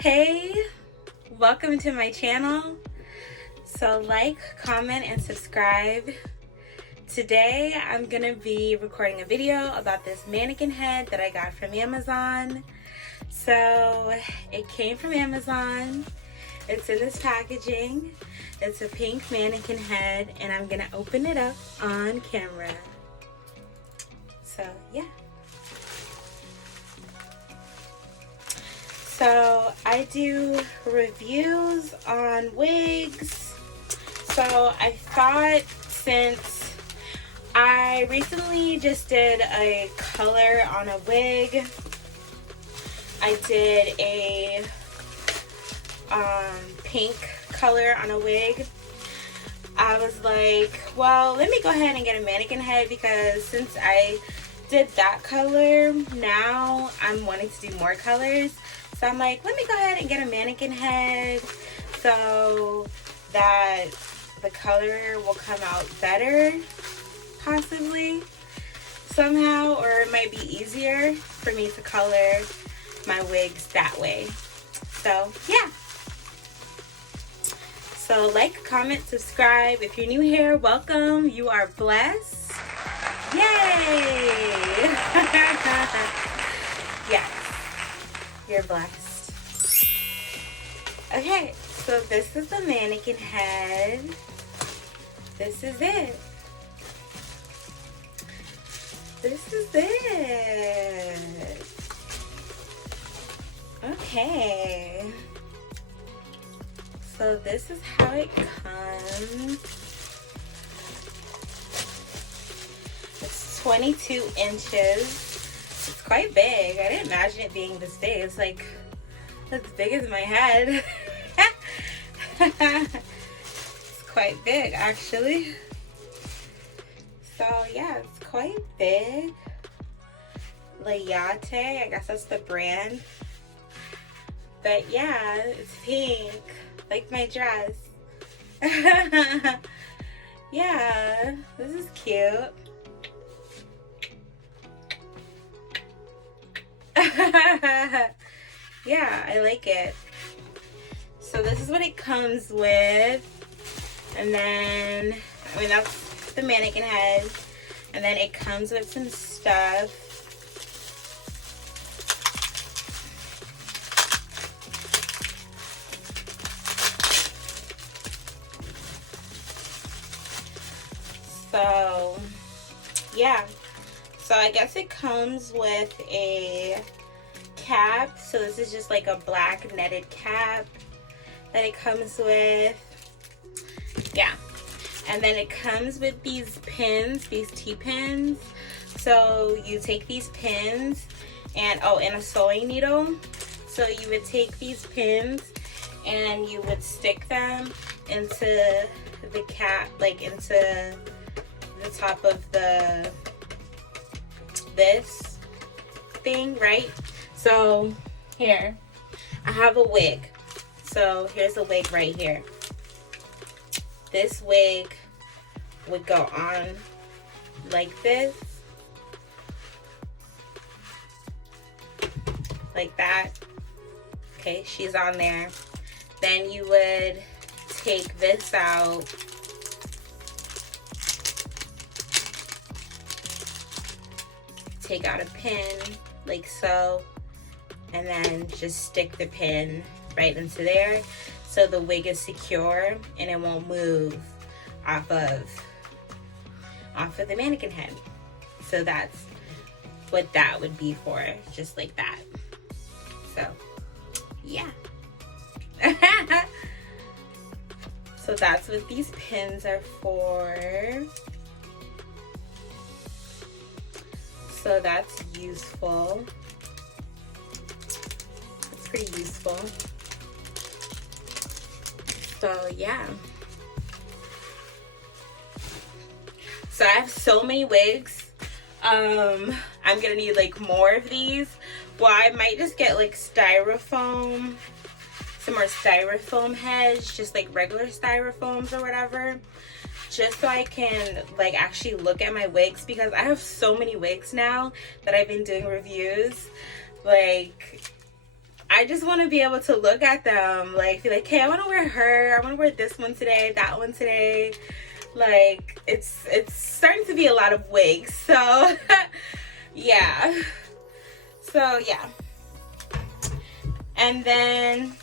Hey, welcome to my channel. So like, comment, and subscribe. Today I'm gonna be recording a video about this mannequin head that I got from Amazon. So it came from Amazon. It's in this packaging. It's a pink mannequin head and I'm gonna open it up on camera. So yeah. So I do reviews on wigs. So I thought, since I recently just did a color on a wig, I did a pink color on a wig, I was like, well, let me go ahead and get a mannequin head, because since I did that color, now I'm wanting to do more colors. So I'm like, let me go ahead and get a mannequin head so that the color will come out better, possibly, somehow, or it might be easier for me to color my wigs that way. So yeah. So like, comment, subscribe. If you're new here, welcome. You are blessed. Yay! Yes. You're blessed. Okay, so this is the mannequin head. This is it. This is it. Okay. So this is how it comes. It's 22 inches. It's quite big. I didn't imagine it being this big. It's like as big as my head. It's quite big, actually. So yeah, it's quite big. Layate, I guess that's the brand. But yeah, it's pink, like my dress. Yeah, this is cute. Yeah, I like it. So this is what it comes with. And then, I mean, that's the mannequin head. And then it comes with some stuff. So, yeah. So I guess it comes with a cap. So this is just like a black netted cap that it comes with. Yeah. And then it comes with these pins, these T-pins. So you take these pins and, oh, and a sewing needle. So you would take these pins and you would stick them into the cap, like into the top of this thing, right? So here I have a wig. So here's a wig right here. This wig would go on like this, like that. Okay, she's on there. Then you would take this out, take out a pin like so, and then just stick the pin right into there so the wig is secure and it won't move off of the mannequin head. So that's what that would be for, just like that. So yeah. So that's what these pins are for. So that's useful. It's pretty useful. So yeah. So I have so many wigs. I'm gonna need like more of these. Well, I might just get like styrofoam, some more styrofoam heads, just like regular styrofoams or whatever, just so I can like actually look at my wigs, because I have so many wigs now that I've been doing reviews. Like, I just want to be able to look at them, like, be like, hey, I want to wear her. I want to wear this one today, that one today. Like, it's starting to be a lot of wigs. So, yeah. So, yeah. And then,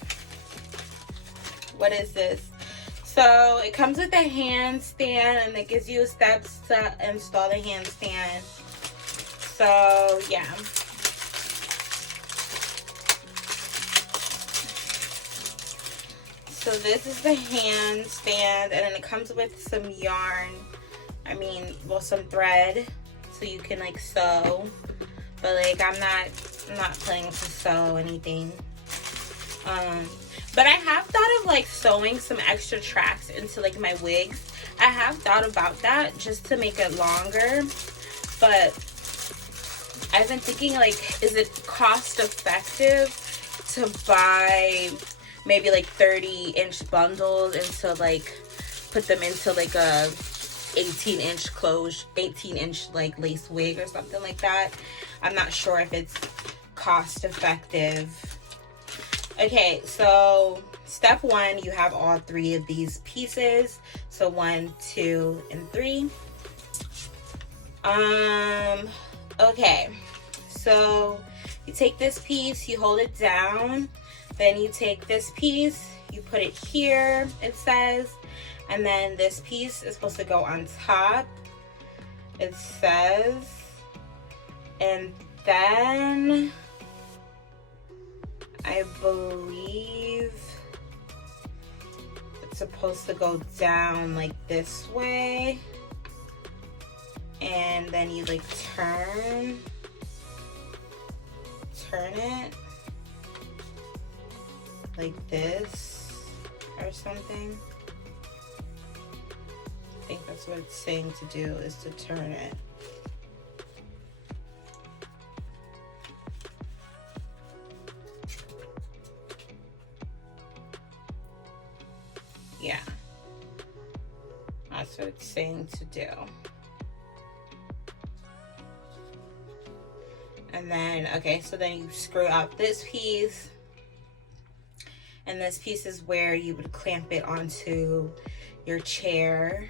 what is this? So, it comes with a handstand, and it gives you steps to install the handstand. So, yeah. So this is the handstand, and then it comes with some yarn. I mean, well, some thread, so you can like sew. But like, I'm not planning to sew anything. But I have thought of like sewing some extra tracks into like my wigs. I have thought about that just to make it longer. But I've been thinking, like, is it cost effective to buy maybe like 30-inch bundles and to like put them into like a 18-inch like lace wig or something like that? I'm not sure if it's cost effective. Okay, so step 1, you have all 3 of these pieces. So 1, 2, and 3. Okay, so you take this piece, you hold it down. Then you take this piece, you put it here, it says, and then this piece is supposed to go on top, it says, and then I believe it's supposed to go down like this way, and then you like turn it like this or something. I think that's what it's saying to do, is to turn it. Yeah, that's what it's saying to do. And then, okay, so then you screw out this piece. And this piece is where you would clamp it onto your chair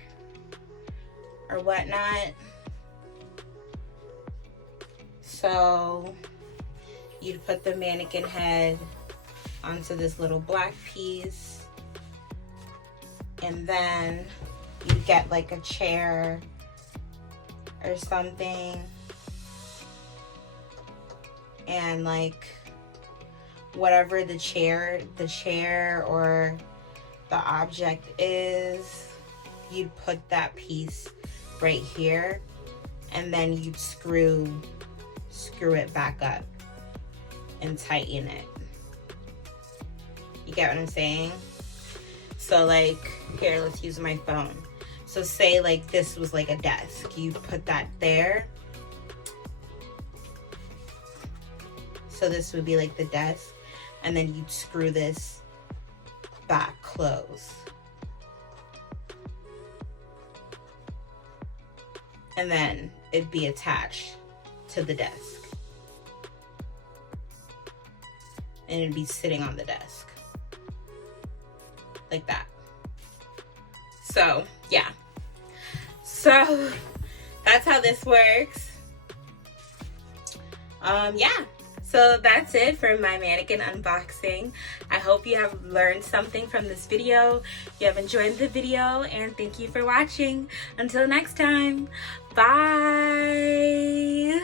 or whatnot. So you'd put the mannequin head onto this little black piece. And then you'd get like a chair or something. And like whatever the chair or the object is, you'd put that piece right here, and then you'd screw it back up and tighten it. You get what I'm saying? So like, here, let's use my phone. So say like this was like a desk, you'd put that there. So this would be like the desk. And then you'd screw this back closed. And then it'd be attached to the desk. And it'd be sitting on the desk. Like that. So, yeah. So, that's how this works. Yeah. So that's it for my mannequin unboxing. I hope you have learned something from this video. You have enjoyed the video, and thank you for watching. Until next time, bye.